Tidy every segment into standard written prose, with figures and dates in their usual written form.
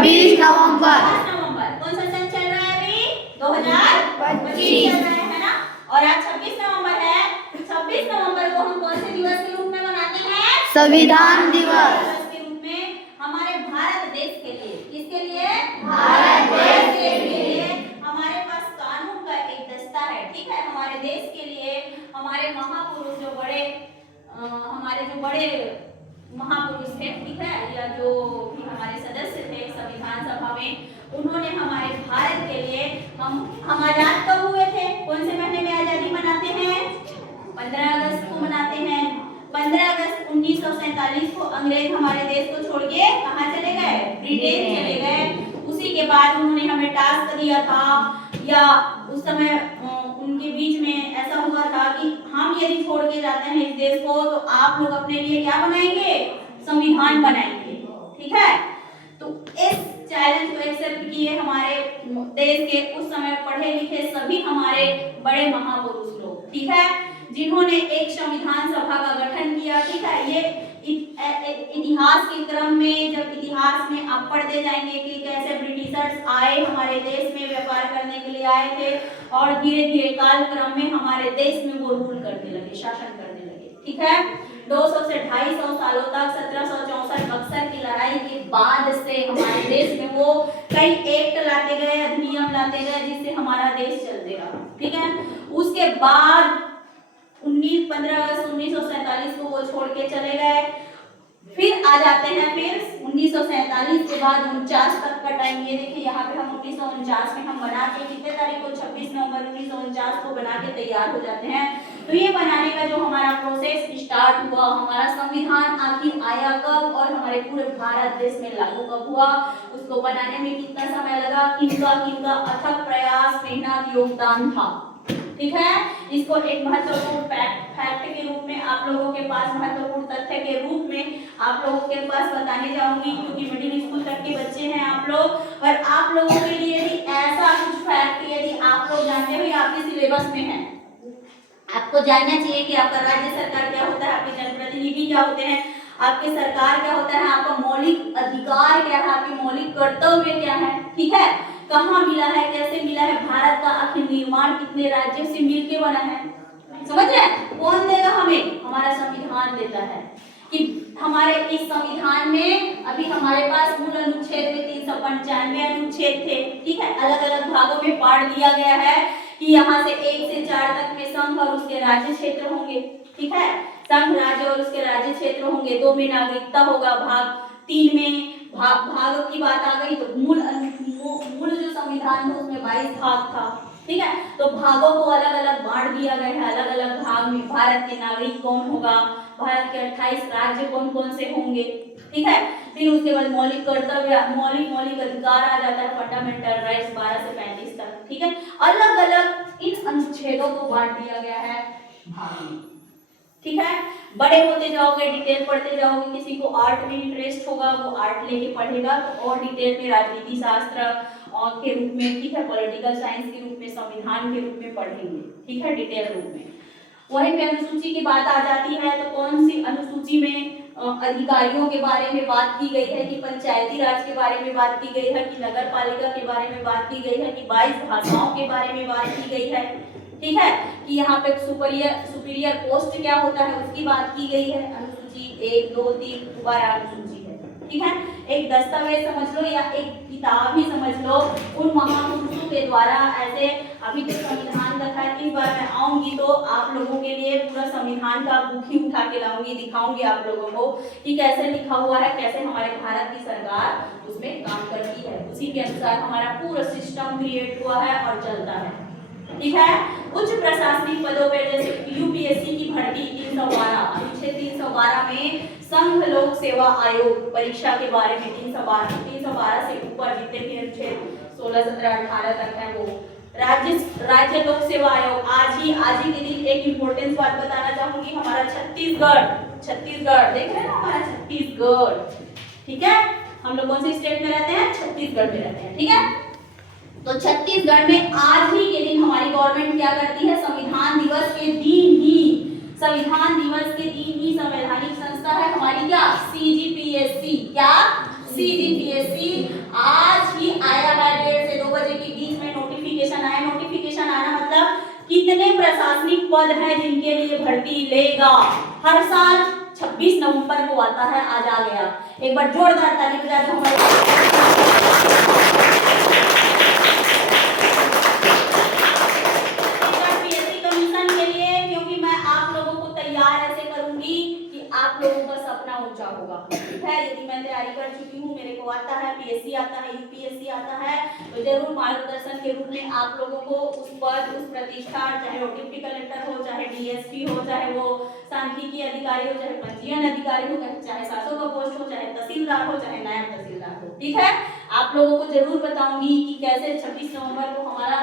26 नवंबर। कौन सा सन चल रहा है अभी? 2025 चल रहा है ना। और आज 26 नवंबर है। 26 नवंबर को हम कौन से दिवस के रूप में मनाते हैं? संविधान दिवस के रूप में। हमारे भारत देश के लिए, किसके लिए? भारत देश के लिए हमारे पास कानून का एक दस्ता है, ठीक है। हमारे देश के लिए हमारे महापुरुष जो बड़े हमारे जो बड़े महापुरुष थे, ठीक है, या जो भी हमारे सदस्य थे संविधान सभा में, उन्होंने हमारे भारत के लिए हम आजाद कब हुए थे? कौन से महीने में आजादी मनाते हैं? 15 अगस्त को मनाते हैं। 15 अगस्त 1947 को अंग्रेज हमारे देश को छोड़ के कहाँ चले गए? ब्रिटेन चले गए। उसी के बाद उन्होंने हमें टास्क दिया था, या उस समय उनके बीच में ऐसा हुआ था कि हम यदि छोड़ के जाते हैं इस देश को, तो आप लोग अपने लिए क्या बनाएंगे? संविधान बनाएंगे, ठीक है। तो इस चैलेंज को एक्सेप्ट किए हमारे देश के उस समय पढ़े लिखे सभी हमारे बड़े महापुरुष लोग, ठीक है, जिन्होंने एक संविधान सभा का गठन किया, ठीक है। ये इतिहास के क्रम में, जब इतिहास में आप पढ़ते जाएंगे कि कैसे ब्रिटिशर्स आए हमारे देश में, व्यापार करने के लिए आए थे, और धीरे धीरे काल क्रम में हमारे देश में वो रूल करने लगे, शासन करने लगे, ठीक है। 200 से 250 सालों तक 1764 बक्सर की लड़ाई के बाद से हमारे देश में वो कई एक्ट लाते गए, अधिनियम लाते गए, जिससे हमारा देश चलते रहा, ठीक है। उसके बाद 15 अगस्त 1947 को वो छोड़ के चले गए। फिर आ जाते हैं, फिर 1947 के बाद 49 तक का टाइम, ये देखिए यहाँ पे हम 1949 में हम बना के कितने तारीख को 26 नवंबर 1949 को बना के तैयार हो जाते हैं। तो ये बनाने का जो हमारा प्रोसेस स्टार्ट हुआ, हमारा संविधान आखिर आया कब और हमारे पूरे भारत देश में लागू कब हुआ, उसको बनाने में कितना समय लगा, किनका अथक प्रयास, मेहनत, योगदान था, ठीक है। इसको एक महत्वपूर्ण फैक्ट के रूप में आप लोगों के पास, महत्वपूर्ण तथ्य के रूप में आप लोगों के पास बताने जाऊंगी, क्योंकि मिडिल स्कूल तक के बच्चे हैं आप लोग, और आप लोगों के लिए भी ऐसा कुछ फैक्ट यदि आप लोग जानते हो या आपके सिलेबस में है, आपको जानना चाहिए कि आपका राज्य सरकार क्या होता है, आपके जनप्रतिनिधि क्या होते हैं, आपके सरकार क्या होता है, आपका मौलिक अधिकार क्या है, आपके मौलिक कर्तव्य क्या है, ठीक है। कहाँ मिला है, कैसे मिला है, भारत का आखिर निर्माण कितने राज्यों से मिलके बना है, समझ रहे हैं? कौन देगा हमें? हमारा संविधान देता है। कि हमारे इस संविधान में अभी हमारे पास मूल अनुच्छेद में 395 अनुच्छेद थे, ठीक है। अलग अलग भागों में बांट दिया गया है कि यहाँ से 1 से 4 तक में संघ और उसके राज्य क्षेत्र होंगे, ठीक है। संघ, राज्य और उसके राज्य क्षेत्र होंगे। 2 में नागरिकता होगा, भाग 3 में भाग की बात आ गई तो मूल जो संविधान था उसमें 22 भाग था, ठीक है। तो भागों को अलग अलग बांट दिया गया है, अलग अलग भाग में भारत के नागरिक कौन होगा, भारत के 28 राज्य कौन कौन से होंगे, ठीक है। फिर उसके बाद मौलिक कर्तव्य, मौलिक अधिकार आ जाता है, फंडामेंटल राइट्स 12 से 35 तक, ठीक है। अलग अलग इन अनुच्छेदों को बांट दिया गया है भाग में, ठीक है। बड़े होते जाओगे, डिटेल पढ़ते जाओगे, किसी को आर्ट में इंटरेस्ट होगा वो आर्ट लेके पढ़ेगा तो और डिटेल में राजनीति शास्त्र के रूप में, ठीक है, पॉलिटिकल साइंस के रूप में, संविधान के रूप में पढ़ेंगे, ठीक है, डिटेल रूप में। वहीं पे अनुसूची की बात आ जाती है तो कौन सी अनुसूची में अधिकारियों के बारे में बात की गई है, कि पंचायती राज के बारे में बात की गई है, कि नगर पालिका के बारे में बात की गई है, कि 22 भाषाओं के बारे में बात की गई है, ठीक है, कि यहाँ पे सुपीरियर पोस्ट क्या होता है उसकी बात की गई है। अनुसूची 1, 2, 3 दोबारा अनुसूची है, ठीक है। एक दस्तावेज समझ लो या एक किताब ही समझ लो उन महापुरुषों के द्वारा। ऐसे अभी तो संविधान का था, इस बार मैं आऊंगी तो आप लोगों के लिए पूरा संविधान का बुक ही उठा के लाऊंगी, दिखाऊंगी आप लोगों को कि कैसे लिखा हुआ है, कैसे हमारे भारत की सरकार उसमें काम करती है, उसी के अनुसार हमारा पूरा सिस्टम क्रिएट हुआ है और चलता है, ठीक है। उच्च प्रशासनिक पदों पर जैसे यूपीएससी की भर्ती 312 अनुच्छेद 312 में संघ लोक सेवा आयोग परीक्षा के बारे में 312 से ऊपर जितने भी अनुच्छेद 16, 17, 18 तक है वो राज्य लोक सेवा आयोग। आज ही के दिन एक इम्पोर्टेंट बात बताना चाहूंगी, हमारा छत्तीसगढ़ देख रहे हैं ना, हमारा छत्तीसगढ़, ठीक है। हम लोग कौन से स्टेट में रहते हैं? छत्तीसगढ़ में रहते हैं, ठीक है। तो छत्तीसगढ़ में आज ही के दिन हमारी गवर्नमेंट क्या करती है, संविधान दिवस के दिन ही संवैधानिक संस्था है हमारी क्या, सीजीपीएससी, क्या सीजीपीएससी आज प्रशासनिक पद हैं जिनके लिए भर्ती लेगा। हर साल 26 नवंबर को आता है, आज आ गया। एक बार जोरदार ताली बजा दो हमारे पीएससी कमीशन के लिए, क्योंकि मैं आप लोगों को तैयार ऐसे करूंगी कि आप लोगों का सपना ऊंचा होगा। ठीक है, यदि मैं तैयारी कर चुकी हूँ, मेरे को आता है, पीएससी आता है, यूपीएससी आता है, तो जरूर मार्गदर्शन के रूप में आप लोगों को उस पद, उस प्रतिष्ठा, चाहे वो डिप्टी कलेक्टर हो, चाहे डीएसपी हो, चाहे वो सांख्यिकी अधिकारी हो, चाहे पंजीयन अधिकारी हो, चाहे शासक का पोस्ट हो, चाहे तहसीलदार हो, चाहे नायब तहसीलदार हो। ठीक है, आप लोगों को जरूर बताऊंगी कि कैसे 26 नवंबर को हमारा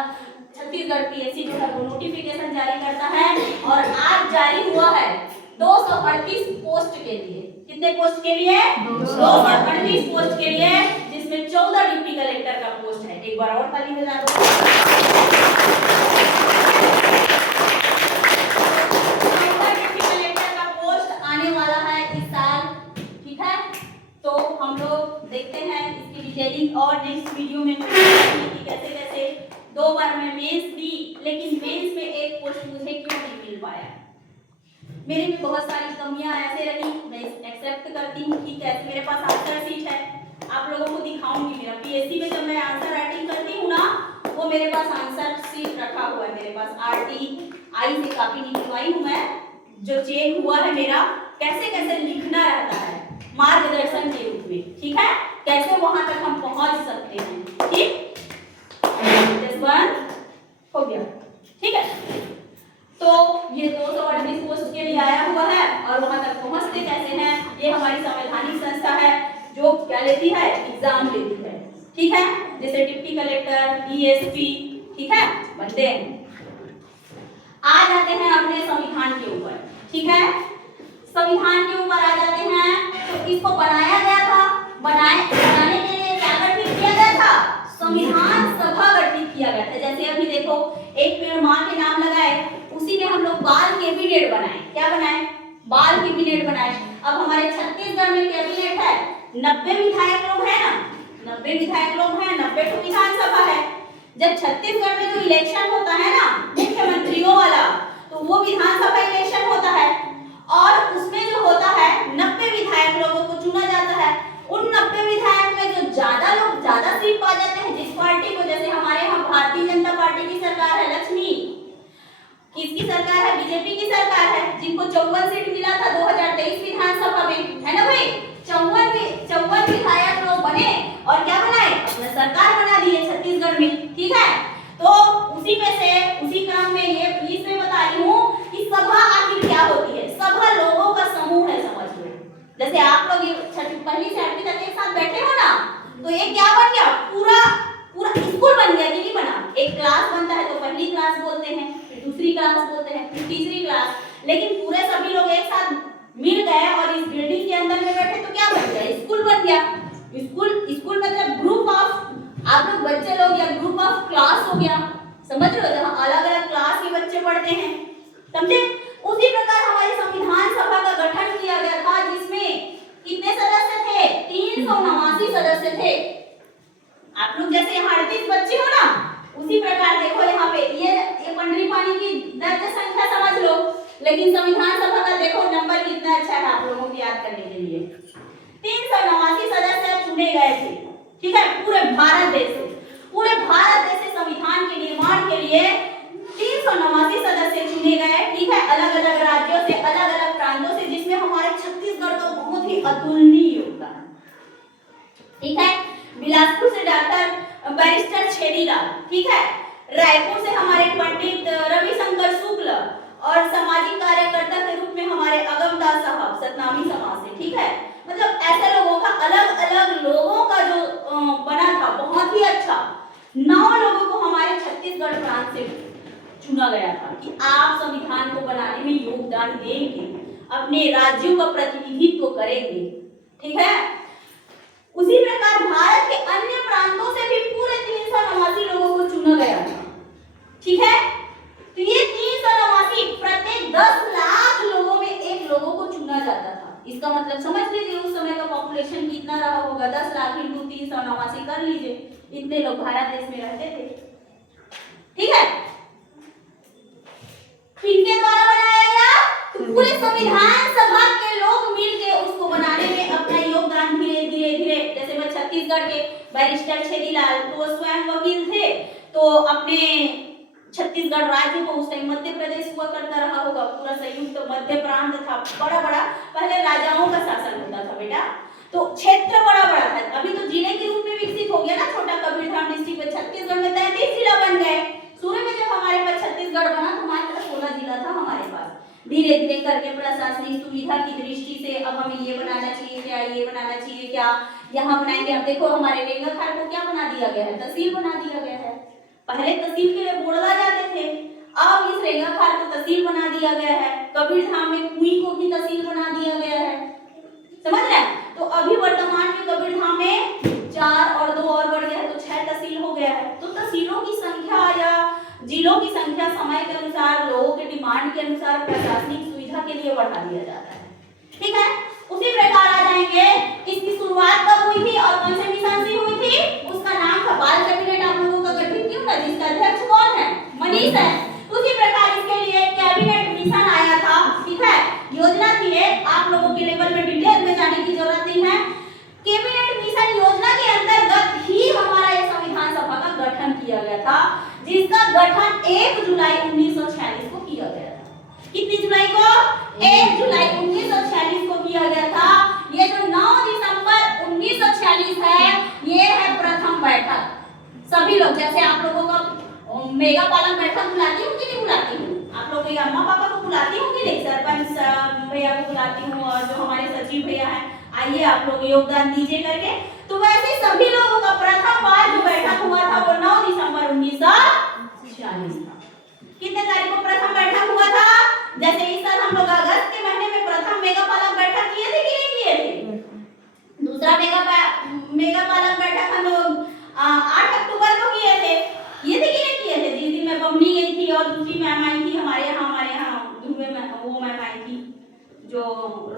छत्तीसगढ़ पीएससी जो है वो नोटिफिकेशन जारी करता है, और आज जारी हुआ है 238 पोस्ट के लिए। कितने पोस्ट के लिए? 238 पोस्ट के लिए, जिसमें 14 डिप्टी कलेक्टर का पोस्ट है। एक बार और ताली बजा दो। 14 डिप्टी कलेक्टर का पोस्ट आने वाला है इस साल। ठीक है, तो हम लोग देखते हैं इसकी डिटेलिंग और नेक्स्ट वीडियो में कि कैसे कैसे 2 बार मैं मेंस दी, लेकिन मेंस में एक पोस्ट मुझे क्यों नहीं मिल पाया। मेरे में बहुत सारी कमियां ऐसे रही, मैं एक्सेप्ट करती हूँ कि कैसे मेरे पास आंसर शीट है, आप लोगों को दिखाऊंगी। मेरा पीएससी में जब मैं आंसर राइटिंग करती हूँ ना, वो मेरे पास आंसर शीट रखा हुआ है, मेरे पास RTI से कॉपी निकलवाई हूँ मैं, जो चेक हुआ है मेरा, कैसे कैसे लिखना रहता है मार्गदर्शन के रूप में। ठीक है, कैसे वहां तक हम पहुंच सकते हैं। ठीक, हो गया। ठीक है, तो ये 238 पोस्ट के लिए आया हुआ है, और वहां तक पहुंचते कैसे हैं, ये हमारी संवैधानिक संस्था है जो क्या लेती है, एग्जाम लेती है। ठीक है, जैसे डिप्टी कलेक्टर, डीएसपी, ठीक है, बनते हैं। आ जाते हैं अपने संविधान के ऊपर। ठीक है, संविधान के ऊपर आ जाते हैं, तो इसको बनाया गया था, बनाने के लिए क्या गठित किया गया था, संविधान सभा गठित किया गया था। जैसे अभी देखो, एक पेड़ मां के नाम लगाए, उसी में हम लोग बाल कैबिनेट बनाए। क्या बनाए? बाल कैबिनेट बनाए। अब हमारे छत्तीसगढ़ में कैबिनेट है, 90 विधायक लोग हैं ना, 90 विधायक लोग हैं, 90 तो विधानसभा है। जब छत्तीसगढ़ में जो इलेक्शन होता है ना मुख्यमंत्रियों वाला, तो वो विधानसभा इलेक्शन होता है, और उसमें जो होता है 90 विधायक लोगों को चुना जाता है। उन 90 विधायक में जो ज्यादा लोग ज्यादा सीट पा जाते हैं जिस पार्टी को, जैसे हमारे यहाँ भारतीय जनता पार्टी की सरकार है, लक्ष्मी किसकी सरकार है, बीजेपी की सरकार है, जिनको 54 सीट मिला था 2023 विधानसभा में, है ना भाई। 54 विधायक लोग बने और क्या बनाए, अपना सरकार बना दिए छत्तीसगढ़ में। ठीक है, तो उसी में से उसी क्रम में ये इसमें बता रही हूँ कि सभा आखिर क्या होती है। सभा लोगों का समूह है, समझ लो। जैसे आप लोग पहली से 8वीं तक एक साथ बैठे हो ना, तो ये क्या बन गया, पूरा स्कूल बन गया कि नहीं बना। एक क्लास बनता है तो पहली क्लास बोलते हैं, फिर दूसरी क्लास बोलते हैं, फिर तीसरी क्लास, लेकिन पूरे सभी लोग एक साथ मिल गए और इस बिल्डिंग के अंदर में बैठे तो क्या बन गया, स्कूल बन गया। स्कूल मतलब ग्रुप ऑफ आप लोग बच्चे लोग, या ग्रुप ऑफ क्लास हो गया, समझ रहे हो, जहाँ अलग अलग क्लास के बच्चे पढ़ते हैं, समझे। उसी प्रकार हमारी संविधान सभा का गठन किया गया था, जिसमें कितने सदस्य थे, 379 सदस्य थे। आप लोग जैसे यहाँ 38 बच्चे हो ना, उसी प्रकार देखो यहाँ पे ये पंडरी पानी की दर्ज संख्या समझ लो, लेकिन संविधान सभा का देखो नंबर कितना अच्छा है आप लोगों को याद करने के लिए। 379 सदस्य चुने गए थे। ठीक है, पूरे भारत देश से संविधान के निर्माण के लिए 379 सदस्य चुने गए। ठीक है, अलग अलग राज्यों से, अलग अलग प्रांतों से, जिसमें हमारे छत्तीसगढ़ का बहुत ही अतुलनीय योगदान। ठीक है, बिलासपुर से डॉक्टर बैरिस्टर छेदीलाल, ठीक है, रायपुर से हमारे पंडित रविशंकर शुक्ल, और सामाजिक कार्यकर्ता के रूप में हमारे अगमदास साहब सतनामी समाज से। ठीक है, मतलब ऐसे लोगों का, अलग अलग लोगों का जो बना था, बहुत ही अच्छा। 9 लोगों को हमारे छत्तीसगढ़ प्रांत से चुना गया था कि आप संविधान को बनाने में योगदान देंगे, अपने राज्यों का प्रतिनिधित्व करेंगे। ठीक है, उसी प्रकार भारत के अन्य प्रांतों से भी पूरे 389 लोगों को चुना गया था। ठीक है, तो ये 389 प्रत्येक 10 लाख लोगों में एक लोगों को चुना जाता था। इसका मतलब समझ लीजिए उस समय का पॉपुलेशन कितना रहा होगा, 10 लाख इंटू 389 कर लीजिए, इतने लोग भारत देश में रहते थे। ठीक है, किनके द्वारा बनाया गया? तो पूरे संविधान सभा के लोग मिलके उसको बनाने में अपना योगदान धीरे धीरे धीरे, जैसे मैं छत्तीसगढ़ के बैरिस्टर छेदीलाल, तो वो स्वयं वकील थे, तो अपने छत्तीसगढ़ राज्य को, उस टाइम मध्य प्रदेश हुआ करता रहा होगा, पूरा संयुक्त मध्य प्रांत था, बड़ा बड़ा पहले राजाओं का शासन होता था बेटा, तो क्षेत्र बड़ा बड़ा था। अभी तो जिले के रूप में विकसित हो गया ना, छोटा कबीरधाम डिस्ट्रिक्ट में छत्तीसगढ़ में 33 जिला बन गए। शुरू में जब हमारे पास छत्तीसगढ़ बना तो हमारे पास 16 जिला था हमारे पास। धीरे धीरे करके प्रशासनिक सुविधा की दृष्टि से अब हमें ये बनाना चाहिए क्या, ये बनाना चाहिए क्या, यहाँ बनाएंगे। अब देखो हमारे रेंगाखार को क्या बना दिया गया है? तहसील बना दिया गया है। पहले तहसील के लिए बोड़ला जाते थे, अब इस रेंगाखार को तहसील बना दिया गया है। कबीरधाम में कुई को भी तहसील बना दिया गया है, समझ रहे हैं? तो अभी वर्तमान में कबीरधाम में 4 और 2 और बढ़ गया है, तो 6 तहसील हो गया है। तो तहसीलों की संख्या या जिलों की संख्या समय के अनुसार, लोगों के डिमांड के अनुसार प्रशासनिक सुविधा के लिए बढ़ा दिया जाता है, ठीक है। उसी प्रकार आ जाएंगे, इसकी शुरुआत कब हुई थी और कौन से मिशन से हुई थी? उसका नाम था बाल कैबिनेट। आप लोगों का गठन क्यों ना, जिसका अध्यक्ष कौन है? मनीष है। उसी प्रकार इसके लिए कैबिनेट मिशन आया था, ठीक है। योजना थी एक, आप लोगों के लेवल में डिटेल में जाने की जरूरत नहीं है। कैबिनेट मिशन योजना के अंतर्गत ही हमारा ये संविधान सभा का गठन किया गया था, जिसका गठन 1 जुलाई 1946 को किया गया था। कितनी जुलाई को? 1 जुलाई 1946 को किया गया था। ये जो 9 दिसंबर 1946 है, ये है प्रथम बैठक। सभी लोग, जैसे आप लोगों का मेगा पालक बैठक बुलाती हूँ कि नहीं बुलाती हूँ? आप लोग के अम्मा पापा को बुलाती हूँ कि नहीं? सरपंच भैया को बुलाती हूँ, और जो हमारे सचिव भैया हैं, आइए आप लोग योगदान दीजिए करके। तो वैसे सभी लोगों का प्रथम बार जो बैठक हुआ था वो 9 दिसंबर 1946 था। कितने तारीख को प्रथम बैठक हुआ था? जैसे इस साल हम लोग अगस्त के महीने में प्रथम मेगा पालक बैठक किए थे कि नहीं किए थे? दूसरा मेगा पालक बैठक हम लोग 8 अक्टूबर को किए थे कि नहीं किए थे? जिस दिन मैं बमनी गई थी और दूसरी मैम आई थी हमारे यहाँ धुए में, वो मैम आई थी जो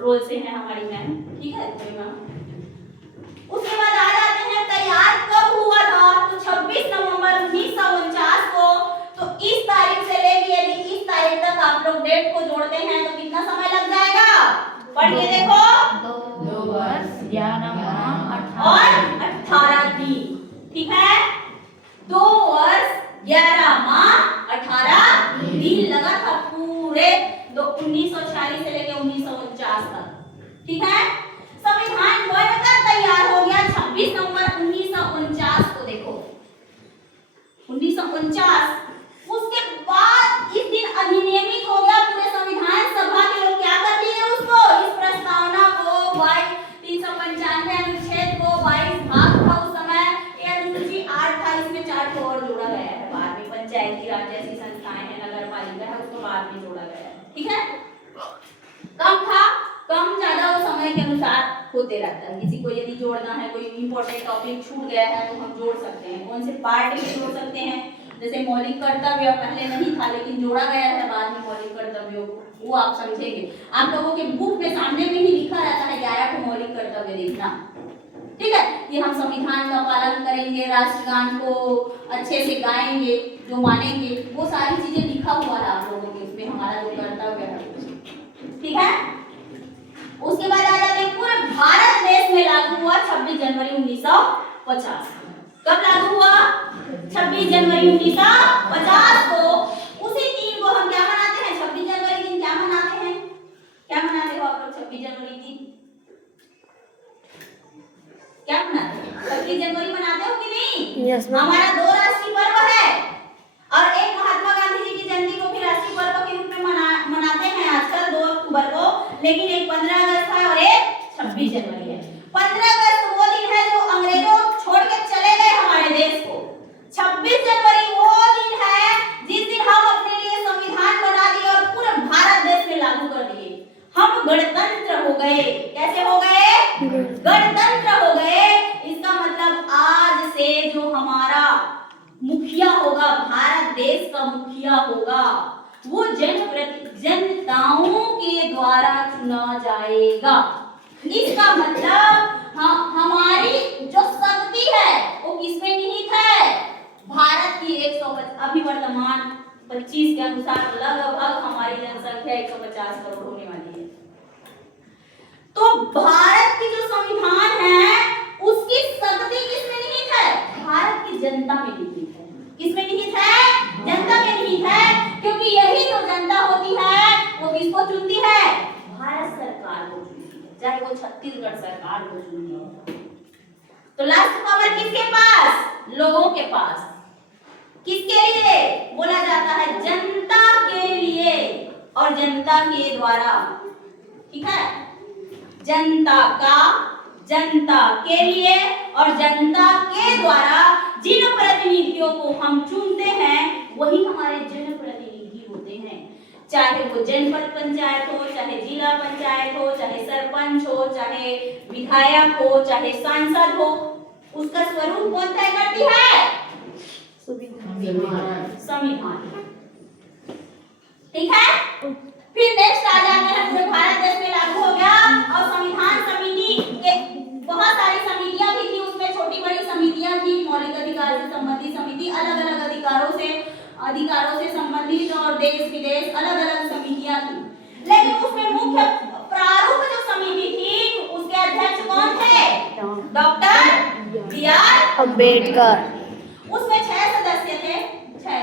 रोल से है हमारी मैम, ठीक है मैम। उसके बाद आ जाते हैं तैयार कब हुआ था? तो 26 नवंबर 1949 को। तो इस तारीख से लेके यदि इस तारीख तक आप लोग डेट को जोड़ते हैं तो कितना समय लग जाएगा? पढ़िए देखो, 2 वर्ष 11 माह और 18 दिन, ठीक है। 2 वर्ष 11 माह 18 दिन लगा था पूरे 1946 से लेके 1949 तक, ठीक है। संविधान बनकर तैयार हो गया 26 नवंबर 1949 को। देखो 1949, उसके बाद इस दिन अधिनियमित हो गया पूरे संविधान सभा के लोग क्या कर दिए उसको, इस प्रस्तावना को 395 अनुच्छेद को 22 भाग था उस समय, ये अनुसूची 8 था, इसमें 4 को और जोड़ा गया है बाद में। पंचायती राज जैसी संस्थाएं हैं, नगर पालिका है, उसको बाद में जोड़ा गया है, ठीक है। कम था, कम ज्यादा वो समय के अनुसार होते रहता है। किसी को यदि जोड़ना है, कोई इंपॉर्टेंट टॉपिक छूट गया है तो हम जोड़ सकते हैं। कौन से पार्ट में जोड़ सकते हैं? जैसे मौलिक कर्तव्य पहले नहीं था लेकिन जोड़ा गया है बाद में मौलिक कर्तव्यों को, वो आप समझेंगे। आप लोगों के बुक में सामने में ही लिखा रहता है 11 को मौलिक कर्तव्य देखना, ठीक है। कि हम संविधान का पालन करेंगे, राष्ट्रगान को अच्छे से गाएंगे, जो मानेंगे, वो सारी चीजें लिखा हुआ है आप लोगों के इसमें, हमारा जो कर्तव्य है, ठीक है। उसके बाद आ जाते हैं पूरे भारत देश में लागू हुआ 26 जनवरी 1950। कब लागू हुआ? 26 जनवरी 1950 को। उसी दिन को हम क्या मनाते हैं? 26 जनवरी दिन क्या मनाते हैं? क्या मनाते हो आप लोग 26 जनवरी दिन? क्या मनाते हैं? 26 जनवरी मनाते हो कि नहीं? Yes, हमारा 2 राष्ट्रीय पर्व है, और एक महात्मा गांधी जी की जयंती को भी राष्ट्रीय पर्व के रूप में मनाते हैं आजकल 2 अक्टूबर को, लेकिन एक 15 अगस्त है और एक 26 जनवरी है। 15 अगस्त वो दिन है जो अंग्रेजों छोड़ के चले गए हमारे देश को। 26 जनवरी वो दिन है जिस दिन हम अपने लिए संविधान बना दिए और पूरे भारत देश में लागू कर दिए। हम गणतंत्र हो गए। कैसे हो गए? गणतंत्र हो गए। इसका मतलब आज से जो हमारा मुखिया होगा, भारत देश का मुखिया होगा, वो जनताओं के द्वारा चुना जाएगा। इसका मतलब हमारी जो शक्ति है वो किसमें निहित है? भारत की 125 अभी वर्तमान 25 के अनुसार लगभग 50 करोड़ होने वाली है। तो भारत की जो संविधान है उसकी शक्ति किसमें निहित है? भारत की जनता में निहित है। किसमें निहित है? जनता में निहित है, क्योंकि यही जो जनता होती है वो किसको चुनती है? भारत सरकार को चुनती है, चाहे वो छत्तीसगढ़ सरकार को चुनती है। तो लास्ट पावर किसके पास? लोगों के पास। किसके लिए बोला जाता है? जनता के लिए और जनता के द्वारा। ठीक है, जनता का, जनता के लिए और जनता के द्वारा जिन प्रतिनिधियों को हम चुनते हैं वही हमारे जनप्रतिनिधि होते हैं। चाहे वो जनपद पंचायत हो, चाहे जिला पंचायत हो, चाहे सरपंच हो, चाहे विधायक हो, चाहे सांसद हो, उसका स्वरूप कौन तय करती है? संविधान। ठीक है, फिर नेक्स्ट आ जाते हैं, पूरे भारत देश में लागू हो गया और संविधान समिति के बहुत सारी समितियां भी थी, उसमें छोटी बड़ी समितियां थी, मौलिक अधिकार से संबंधित समिति, अलग अलग अधिकारों से संबंधित और देश विदेश अलग अलग समितियां थी। लेकिन उसमें मुख्य प्रारूप जो समिति थी उसके अध्यक्ष कौन थे? Doctor B R. अम्बेडकर। उसमें 6 सदस्य थे, 6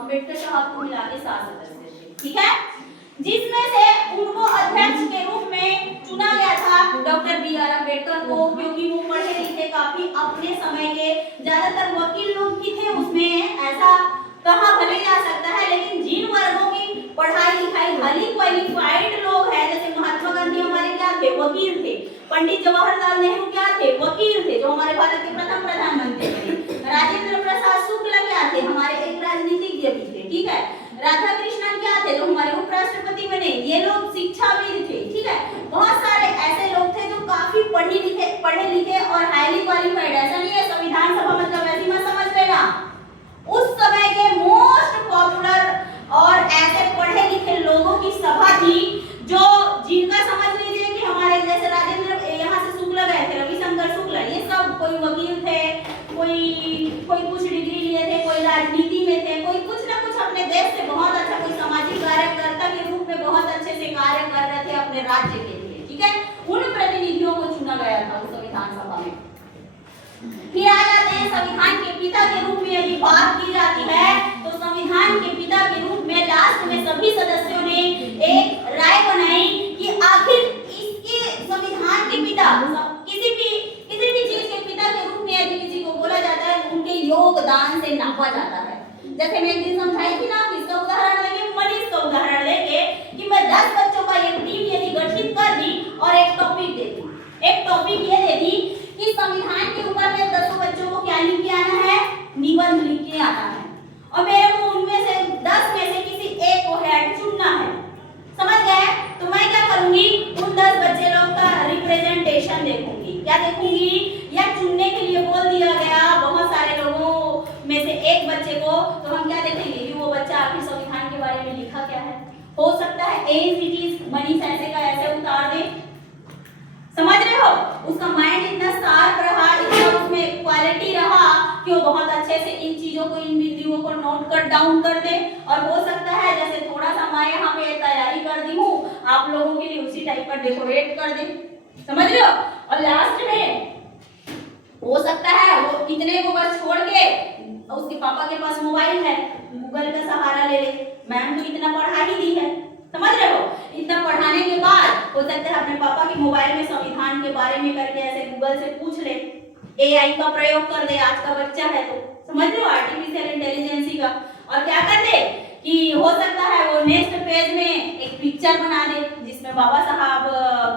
अम्बेडकर साहब को मिला के 7 सदस्य थे। ठीक है, जिसमें से उनको अध्यक्ष के रूप में चुना गया था डॉक्टर बी.आर. अम्बेडकर को, क्योंकि वो पढ़े लिखे काफी अपने समय के, ज्यादातर वकील लोग ही थे उसमें, ऐसा कहा भले जा सकता है। लेकिन जिन वर्गों की पढ़ाई लिखाई हाईली क्वालिफाइड लोग हैं, जैसे महात्मा गांधी हमारे क्या थे? वकील थे। पंडित जवाहरलाल नेहरू क्या थे? वकील थे, जो हमारे भारत के प्रथम प्रधानमंत्री थे। राजेंद्र प्रसाद शुक्ला क्या थे? हमारे एक राजनीतिज्ञ भी थे। ठीक है, राधा कृष्णन क्या थे? जो हमारे उपराष्ट्रपति बने, ये लोग शिक्षाविद थे। ठीक है, बहुत सारे ऐसे लोग थे जो काफी पढ़े लिखे और हाईली क्वालिफाइड। ऐसा नहीं है संविधान सभा मतलब ऐसी मत समझ लेना, उस समय के मोस्ट पॉपुलर और ऐसे पढ़े लिखे लोगों की सभा थी, जो जिनका समझ लीजिए कि हमारे जैसे राजेंद्र यहाँ से शुक्ला गए थे, रविशंकर शुक्ला, ये सब कोई वकील थे, कोई कुछ डिग्री लिए थे, कोई राजनीति में थे, कोई कुछ ना कुछ अपने देश से बहुत अच्छा, कोई सामाजिक कार्यकर्ता के रूप में बहुत अच्छे से कार्य कर रहे थे अपने राज्य के लिए। ठीक है, उन प्रतिनिधियों को चुना गया था उस संविधान सभा में। फिर आ जाते हैं संविधान के पिता के रूप में यदि बात की जाती है तो संविधान के पिता के रूप में लास्ट में सभी सदस्यों ने एक राय बनाई कि आखिर इसके संविधान के पिता, किसी भी चीज के पिता के रूप में यदि किसी को बोला जाता है तो उनके योगदान से नापा जाता है। जैसे मैं एक दिन समझाई थी ना, इसका उदाहरण लेके, मनीष का उदाहरण लेके कि मैं 10 बच्चों का एक टीम यदि गठित कर दी और एक टॉपिक दे दी, एक टॉपिक ये दे दी कि संविधान के ऊपर में 10 बच्चों को क्या लिख के आना है? निबंध लिख के आना है, और मेरे को उनमें से 10 में से किसी एक को हेड चुनना है। समझ गए? तो मैं क्या करूंगी? उन 10 बच्चे लोग का रिप्रेजेंटेशन देखूंगी। क्या देखूंगी? या चुनने के लिए बोल दिया गया बहुत सारे लोगों में से एक बच्चे को, तो हम क्या देखेंगे कि वो बच्चा आखिर संविधान के बारे में लिखा क्या है। हो सकता है एसीटी मनीष ऐसे का ऐसे उतार दे, समझ रहे हो? उसका माइंड इतना शार्प रहा, इतना उसमें क्वालिटी रहा कि वो बहुत अच्छे से इन चीजों को, इन बिंदुओं को नोट कर डाउन कर दे। और हो सकता है जैसे थोड़ा सा मैं यहाँ पे तैयारी कर दी हूँ, आप लोगों के लिए उसी टाइप का डेकोरेट कर दे, समझ रहे हो? और लास्ट में हो सकता है वो इतने को बस छोड़ के उसके पापा के पास मोबाइल है, गूगल का सहारा ले ले। मैम तो इतना पढ़ा ही दी है, समझ रहे हो? इतना पढ़ाने के बाद हो सकता है अपने पापा के मोबाइल में संविधान के बारे में करके ऐसे गूगल से पूछ ले, एआई का प्रयोग कर दे, आज का बच्चा है तो, समझ रहे हो? आर्टिफिशियल इंटेलिजेंस का। और क्या कर दे कि हो सकता है वो नेक्स्ट पेज में एक पिक्चर बना दे जिसमें बाबा साहब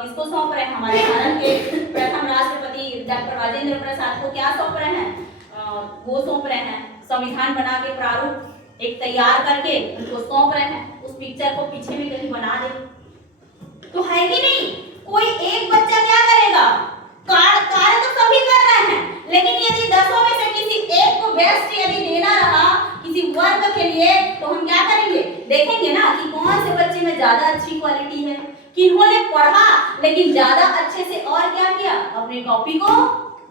किसको सौंप रहे हैं? हमारे भारत के प्रथम राष्ट्रपति डॉक्टर राजेंद्र प्रसाद को क्या सौंप रहे हैं? वो सौंप रहे हैं संविधान बना के प्रारूप एक तैयार करके उनको सौंप रहे हैं। उस पिक्चर को पीछे में कहीं बना दे तो है कि नहीं? कोई एक बच्चा क्या करेगा? कार्य तो सभी कर रहे हैं, लेकिन यदि 10 में से किसी एक को बेस्ट यदि देना रहा किसी वर्ग के लिए, तो हम क्या करेंगे? देखेंगे ना कि कौन से बच्चे में ज्यादा अच्छी क्वालिटी है, किन्होंने पढ़ा लेकिन ज्यादा अच्छे से और क्या किया? अपने कॉपी को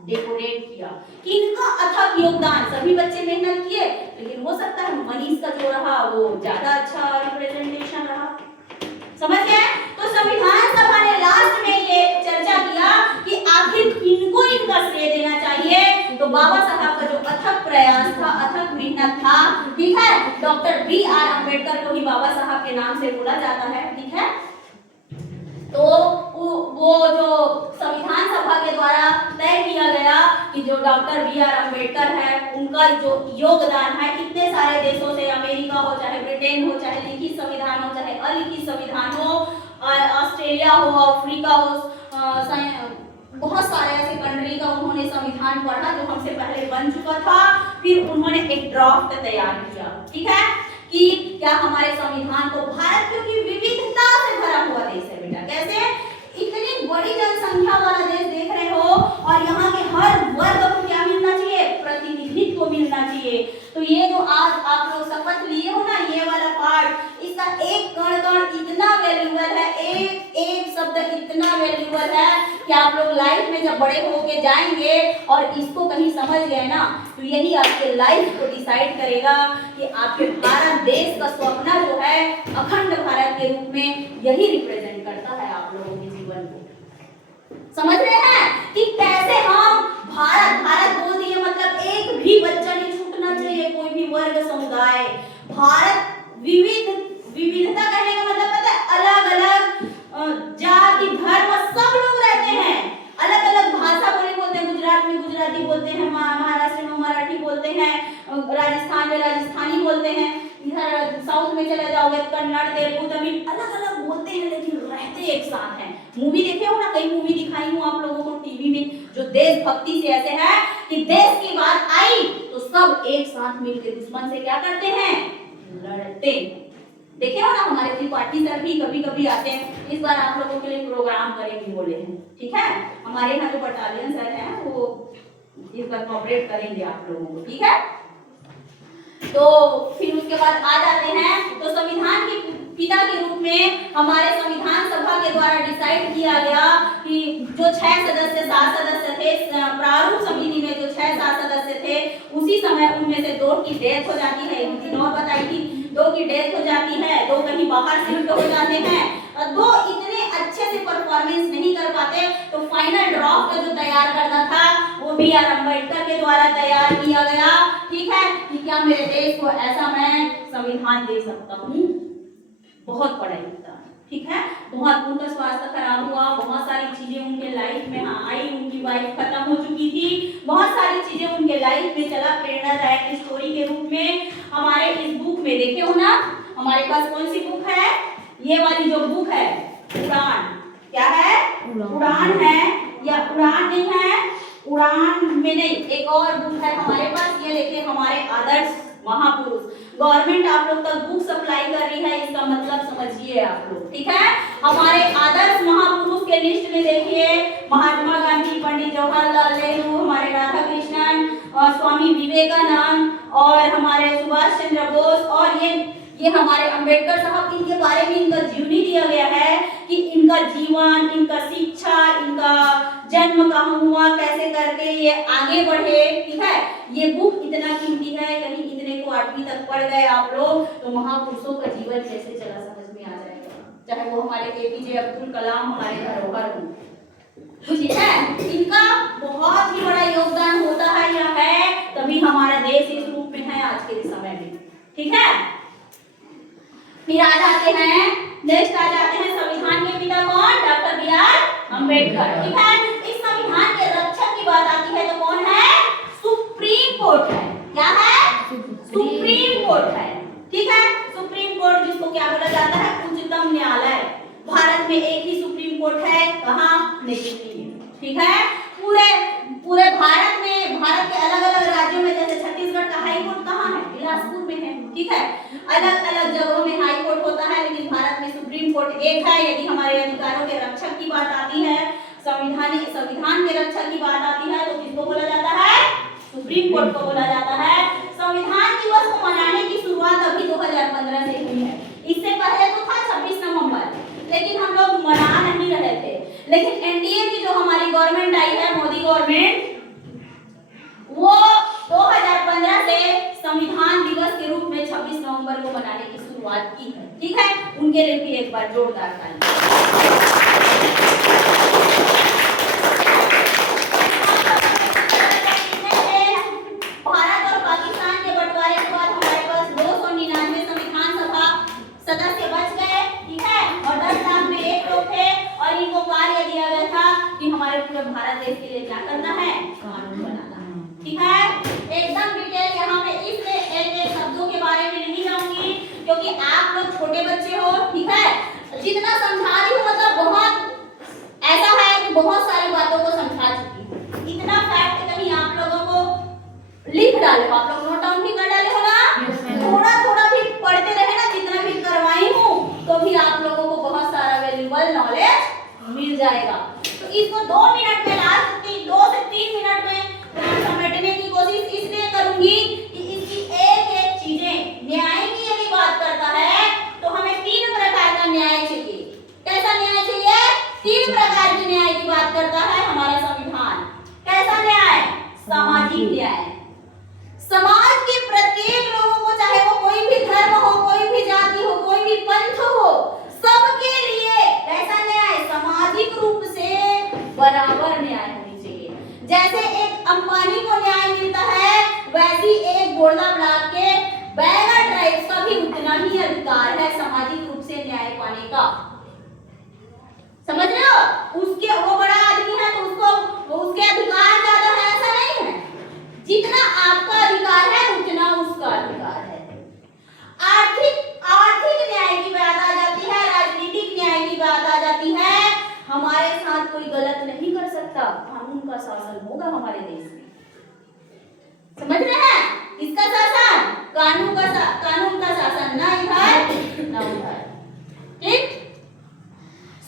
डेकोरेट किया। किनका अथक योगदान? सभी बच्चे मेहनत किए, लेकिन हो सकता है मनीष का जो रहा वो ज्यादा अच्छा रिप्रेजेंटेशन रहा। समझ गए? तो संविधान सभा ने लास्ट में ये चर्चा किया कि आखिर किनको इनका श्रेय देना चाहिए। तो बाबा साहब का जो अथक प्रयास था, अथक मेहनत था, ठीक है, डॉक्टर बी.आर. अम्बेडकर को ही बाबा साहब के नाम से बोला जाता है, ठीक है। तो वो जो संविधान सभा के द्वारा तय किया गया कि जो डॉक्टर बी.आर. अम्बेडकर है, उनका जो योगदान है इतने सारे देशों से, अमेरिका हो चाहे ब्रिटेन हो, चाहे लिखित संविधान हो चाहे अलिखित संविधान हो, ऑस्ट्रेलिया हो, अफ्रीका हो, बहुत सारे ऐसे कंट्री का उन्होंने संविधान पढ़ा जो हमसे पहले बन चुका था, फिर उन्होंने एक ड्राफ्ट तैयार किया, ठीक है, कि क्या हमारे संविधान को, भारत क्योंकि विविधता से भरा हुआ देश है बेटा, कैसे, इतनी बड़ी जनसंख्या वाला देश देख रहे हो और यहाँ के हर वर्ग को क्या मिलना चाहिए, प्रतिनिधित्व मिलना चाहिए। तो ये जो आज आप लोग शपथ लिए हो ना, ये वाला पार्ट, इसका एक कण कण इतना वैल्यूएबल है, एक एक शब्द इतना वैल्यूएबल है कि आप लोग लाइफ में जब बड़े होके जाएंगे और इसको कहीं समझ गए ना, तो यही आपके लाइफ को डिसाइड करेगा कि आपके भारत देश का सपना जो है अखंड भारत के रूप में यही रिप्रेजेंट करता है आप लोगों के जीवन को। समझ रहे हैं कि कैसे हम भारत, भारत बोल दिए मतलब एक भी बच्चा नहीं छूटना चाहिए, कोई भी वर्ग समुदाय, भारत विविधता कहने का मतलब पता है, अलग अलग जाति धर्म सब लोग रहते हैं, अलग अलग भाषा बोलते हैं, गुजरात में गुजराती बोलते हैं, महाराष्ट्र में मराठी बोलते हैं, राजस्थान में राजस्थानी बोलते हैं, इधर साउथ में चले जाओगे कन्नड़, तेलुगु, तमिल, अलग अलग बोलते हैं लेकिन रहते एक साथ हैं। मूवी देखे हो ना, कई मूवी दिखाई हूँ आप लोगों को टीवी में, जो देशभक्ति से ऐसे है कि देश की बात आई तो सब एक साथ मिलकर दुश्मन से क्या करते हैं, लड़ते। देखे हो ना, हमारे त्रिपाठी सर भी कभी कभी आते हैं, इस बार आप लोगों के लिए प्रोग्राम करेंगे बोले हैं, ठीक है, हमारे यहाँ जो बटालियन सर हैं वो इस बार कोऑपरेट करेंगे आप लोगों को, ठीक है। तो फिर उसके बाद आ जाते हैं, तो संविधान के पिता के रूप में हमारे संविधान सभा के द्वारा डिसाइड किया गया कि जो 6 सदस्य 7 सदस्य थे, प्रारूप समिति में जो 6-7 सदस्य थे, उसी समय उनमें से 2 की डेथ हो जाती है, और बताई थी 2 की डेथ हो जाती है, 2 कहीं बाहर शिफ्ट हो जाते हैं, और 2 इतने अच्छे से परफॉर्मेंस नहीं कर पाते, तो फाइनल ड्राफ्ट जो तैयार करना था वो बी.आर. अम्बेडकर के द्वारा तैयार किया गया, ठीक है, कि क्या मेरे देश को ऐसा मैं संविधान दे सकता हूँ। बहुत पढ़ाई होता है, ठीक है, बहुत उनका स्वास्थ्य खराब हुआ, बहुत सारी चीजें उनके लाइफ में आई, उनकी वाइफ खत्म हो चुकी थी, बहुत सारी चीजें उनके लाइफ में चला, प्रेरणादायक स्टोरी के रूप में हमारे इस बुक में देखे हो ना, हमारे पास कौन सी बुक है, ये वाली जो बुक है उड़ान, क्या है, उड़ान है, या उड़ान नहीं है, उड़ान में नहीं, एक और बुक है हमारे पास, ये देखिए हमारे आदर्श महापुरुष, गवर्नमेंट आप लोग तक बुक सप्लाई कर रही है, इसका मतलब समझिए आप लोग, ठीक है। हमारे आदर्श महापुरुष के लिस्ट में देखिए महात्मा गांधी, पंडित जवाहरलाल नेहरू, हमारे राधा कृष्णन और स्वामी विवेकानंद और हमारे सुभाष चंद्र बोस, और ये हमारे अंबेडकर साहब, इनके बारे में इनका जीवनी दिया गया है कि इनका जीवन, इनका शिक्षा, इनका जन्म कहाँ हुआ, कैसे करके ये आगे बढ़े, ठीक है। ये बुक इतना कीमती है, कहीं इतने को 8वीं तक पढ़ गए आप लोग तो महापुरुषों का जीवन कैसे चला समझ में आ जाएगा, चाहे वो हमारे एपीजे अब्दुल कलाम हमारे धरोहर हो, ठीक है, इनका बहुत ही बड़ा योगदान होता है या है, तभी हमारा देश इस रूप में है आज के समय में, ठीक है। फिर आ जाते हैं, नेक्स्ट आ जाते हैं संविधान के पिता कौन, डॉक्टर बी.आर. अम्बेडकर, ठीक है। इस संविधान के रक्षक की बात आती है तो कौन है, सुप्रीम कोर्ट है, क्या है, सुप्रीम कोर्ट है, ठीक है। सुप्रीम कोर्ट जिसको क्या बोला जाता है, उच्चतम न्यायालय। भारत में एक ही सुप्रीम कोर्ट है, कहाँ, नई दिल्ली में, ठीक है। पूरे भारत में, भारत के अलग अलग राज्यों में, जैसे छत्तीसगढ़ का हाई कोर्ट कहाँ है, बिलासपुर में है, ठीक है। अलग अलग जगहों में हाई कोर्ट होता है, लेकिन भारत में सुप्रीम कोर्ट एक है। यदि हमारे अधिकारों के रक्षक की बात आती है, संविधान के रक्षक की बात आती है, तो किसको बोला जाता है, सुप्रीम कोर्ट को बोला जाता है। संविधान दिवस को मनाने की शुरुआत अभी 2015 से हुई है, इससे पहले तो था 26 नवंबर, लेकिन हम लोग मना नहीं रहे थे। लेकिन एनडीए की जो हमारी गवर्नमेंट आई है, मोदी गवर्नमेंट, वो 2015 से संविधान दिवस के रूप में 26 नवंबर को मनाने की शुरुआत की है। ठीक है, उनके लिए भी एक बार जोरदार ताली। भारत और पाकिस्तान के बंटवारे के बाद हमारे पास 299 संविधान सभा सदस्य बच गए। ठीक है, और 10 लाख में 1 लोग थे और इनको कार्य दिया गया था कि हमारे पूरे भारत देश के लिए क्या करना है, कानून बनाना है। ठीक है, एकदम डिटेल यहाँ पे इसलिए एक शब्दों के बारे में नहीं जाऊंगी क्योंकि आप लोग छोटे बच्चे हो। ठीक है, जितना समझा रही हूँ मतलब बहुत ऐसा है कि बहुत सारी बातों को समझा चुकी हूँ। इतना फैक्ट कहीं आप लोगों को लिख डाले, आप लोग नोट डाउन भी कर डाले हो ना, थोड़ा थोड़ा भी पढ़ते रहे ना, जितना भी करवाई हूँ तो भी आप लोगों को बहुत सारा वैल्यूएबल नॉलेज मिल जाएगा। तो इसको 2 मिनट में लास्ट 2 से 3 मिनट में समेटने की कोशिश इसलिए करूंगी कि इसकी एक एक चीजें, न्याय की यदि बात करता है तो हमें 3 प्रकार का न्याय चाहिए। कैसा न्याय चाहिए? 3 प्रकार के न्याय की बात करता है हमारा संविधान। कैसा न्याय? सामाजिक न्याय। समाज के प्रत्येक लोगों को, चाहे वो कोई भी धर्म हो, कोई भी जाति हो, कोई भी पंथ हो, सबके लिए कैसा न्याय? सामाजिक रूप से बराबर न्याय होनी चाहिए। जैसे एक अंबानी को न्याय मिलता है, वैसी एक गोरला ब्लॉक के बैगा ट्राइब्स का भी उतना ही अधिकार है सामाजिक रूप से न्याय पाने का। समझ रहे हो? उसके वो बड़ा आदमी है तो उसके अधिकार ज्यादा है, ऐसा नहीं है। जितना आपका अधिकार है उतना उसका अधिकार है। आर्थिक न्याय की बात आ जाती है, राजनीतिक न्याय की बात आ जाती है। हमारे साथ कोई गलत नहीं कर सकता, कानून का शासन होगा हमारे देश में। समझ रहे हैं? किसका शासन? कानून का शासन, ना इधर ना उधर। ठीक?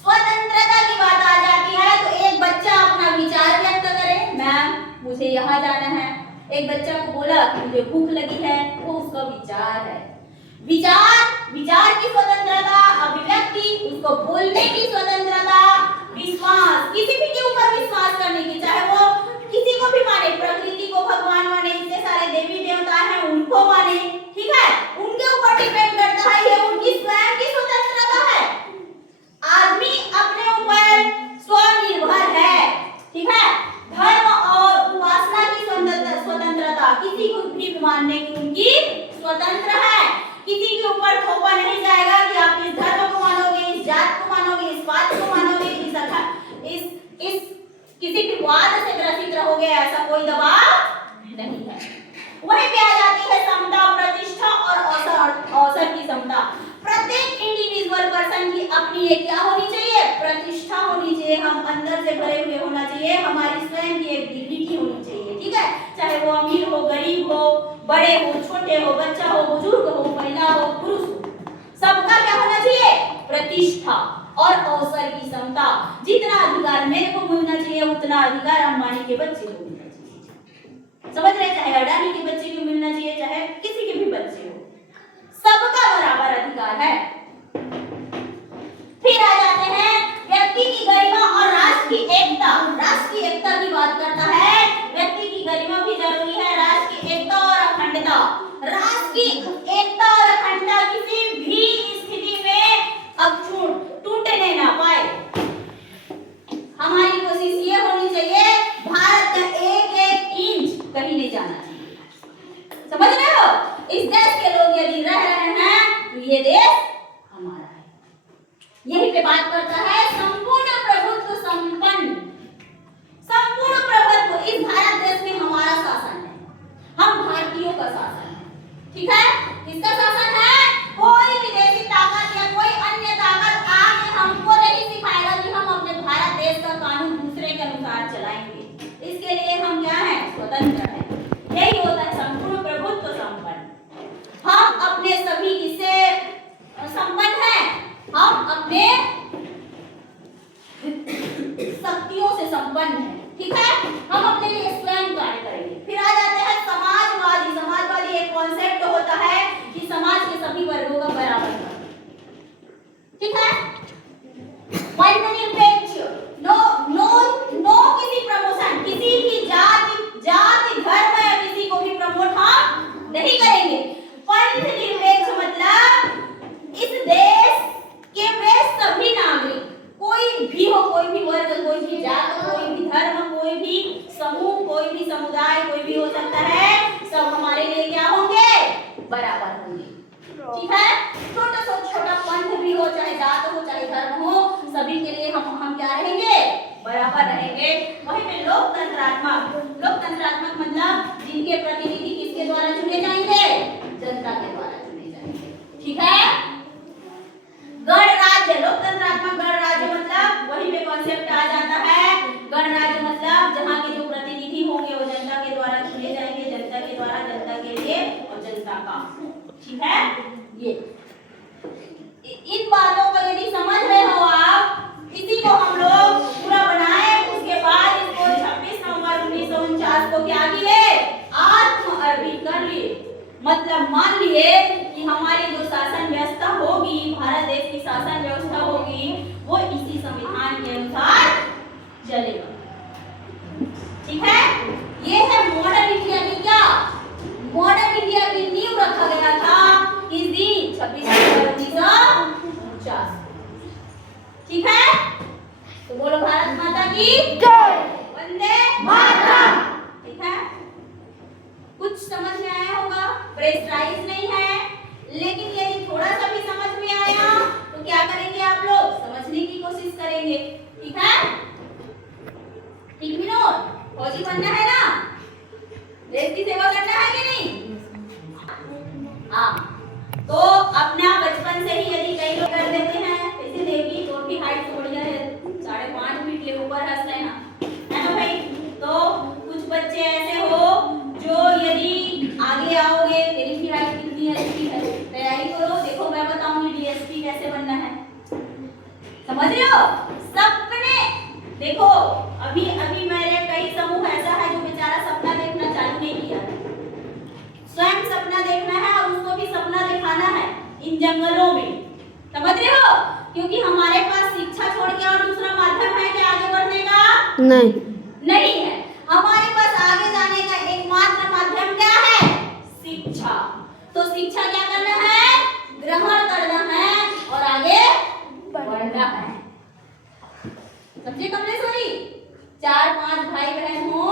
स्वतंत्रता की बात आ जाती है तो एक बच्चा अपना विचार व्यक्त करे, मैम मुझे यहाँ जाना है। एक बच्चा को बोला कि मुझे भूख लगी है, वो उसका विचार है। विचार की स्वतंत्रता, अभिव्यक्ति, उसको बोलने की स्वतंत्रता, विश्वास, किसी भी के ऊपर विश्वास करने की, चाहे वो किसी को भी माने, प्रकृति को भगवान माने, इतने सारे देवी देवता हैं उनको माने। ठीक है, उनके ऊपर डिपेंड करता है, ये उनकी स्वयं की स्वतंत्रता है। आदमी अपने ऊपर स्वनिर्भर है। ठीक है, धर्म और उपासना की स्वतंत्रता, किसी को भी मानने की उनकी स्वतंत्र है। किसी के ऊपर थोपा नहीं जाएगा कि आप इस धर्म को मानोगे, इस जात को मानोगे, इस बात को मानोगे, इस किसी भी वाद से ग्रसित रहोगे, ऐसा कोई दबाव नहीं है। वहीं पे आ जाती है समता, प्रतिष्ठा और अवसर की समता। प्रत्येक इंडिविजुअल पर्सन की अपनी एक क्या होनी चाहिए? प्रतिष्ठा होनी चाहिए। हम अंदर से भरे हुए होना चाहिए, हमारी स्वयं की एक डिग्निटी होनी चाहिए। ठीक है, चाहे वो अमीर हो, गरीब हो, बड़े हो, छोटे हो, बच्चा हो, बुजुर्ग हो, महिला हो, पुरुष हो, सबका क्या होना चाहिए? प्रतिष्ठा और अवसर की समता। जितना अधिकार मेरे को मिलना चाहिए उतना अधिकार अंबानी के बच्चे को मिलना चाहिए। समझ रहे? चाहे अडानी के बच्चे को मिलना चाहिए, चाहे किसी के भी बच्चे हो, सबका बराबर अधिकार है। फिर आ जाते हैं व्यक्ति की गरिमा और राष्ट्र की एकता। राष्ट्र की एकता की बात करता है, व्यक्ति की गरिमा भी जरूरी है, राष्ट्र की एकता और अखंडता। राष्ट्र की एकता और अखंडता किसी भी स्थिति में अक्षुण्ण टूटने ना पाए। हमारी कोशिश ये होनी चाहिए, भारत का एक एक इंच कहीं नहीं जाना चाहिए। समझ रहे हो? इस देश के लोग यदि रह रहे हैं तो ये देश हमारा है। यही पे बात करता है संपूर्ण प्रभुत्व संपन्न। संपूर्ण प्रभुत्व, इस भारत देश में हमारा शासन है, हम भारतीयों का शासन है। ठीक है, किसका शासन है? कोई विदेशी ताकत या कोई अन्य ताकत आके हमको नहीं सिखाएगा कि हम अपने भारत देश का कानून दूसरे के अनुसार चलाएंगे। इसके लिए हम क्या है? स्वतंत्र है। यही होता है संपूर्ण प्रभुत्व संपन्न। हम अपने सभी से इनके प्रतिनिधि किसके द्वारा चुने जाएंगे? जनता के द्वारा चुने जाएंगे। ठीक है। गणराज्य, लोकतंत्रात्मक गणराज्य मतलब वही पे कॉन्सेप्ट आ जाता है। गणराज्य मतलब जहाँ के जो प्रतिनिधि होंगे वो जनता के द्वारा चुने जाएंगे, जनता के द्वारा, जनता के लिए और जनता का। ठीक है। ये इन बातों को यदि समझ रहे हो आप, इसी को हम लोग पूरा बनाए, उसके बाद इसको 26 नवंबर 1949 को क्या किए? आत्म अर्पित कर लिए। मतलब मान लिए कि हमारी जो शासन व्यवस्था होगी, भारत देश की शासन व्यवस्था होगी, वो इसी संविधान के अनुसार चलेगा। ठीक है। ये है मॉडर्न इंडिया की क्या? मॉडर्न इंडिया की नींव रखा गया था इस दिन 26 नवंबर 1949। ठीक है। तो बोलो भारत माता की जय, वंदे मातरम। ठीक है। कुछ समझ में आया होगा, प्रेशराइज नहीं है, लेकिन यदि थोड़ा सा भी समझ में आया तो क्या करेंगे आप लोग? समझने की कोशिश करेंगे। ठीक है। ठीक विनोद, फौजी बनना है ना? देश की सेवा करना है कि नहीं? हाँ। तो अपना बचपन से ही यदि कई लोग कर देते हैं, ऐसे देवी तो भी हाइट थोड़ी है, 5.5 फीट के ऊपर हंस रहे हैं, है ना भाई? तो कुछ बच्चे ऐसे हो जो यदि आगे आओगे, तेरी भी हाइट कितनी अच्छी है, तैयारी करो, देखो मैं बताऊंगी डीएसपी कैसे बनना है। समझ रहे हो? सपने देखो, अभी अभी मेरे कई समूह ऐसा है जो बेचारा सपना देखना चालू नहीं किया है। स्वयं सपना देखना है और उसको भी सपना दिखाना है इन जंगलों में। समझ रहे हो? क्योंकि हमारे पास शिक्षा छोड़ के और दूसरा माध्यम है कि आगे बढ़ने का नहीं है। हमारे पास आगे जाने का एकमात्र माध्यम क्या है? शिक्षा। तो शिक्षा क्या करना है? ग्रहण करना है और आगे बढ़ना है। समझे कमलेश्वरी? 4-5 भाई बहन हो,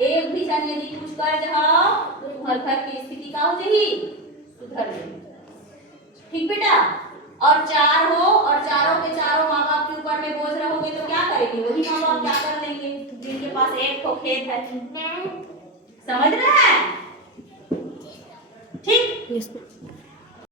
एक भी जन यदि कुछ कर जाओ तो तुम्हारे घर की स्थिति का हो जाएगी? सुधर जाएगी। ठीक बेटा? और 4 हो और चारों के चारों माँ बाप के ऊपर में बोझ रहोगे तो क्या करेंगे? वही माँ बाप क्या कर लेंगे जिनके पास एक तो खेत है। समझ रहे हैं? ठीक।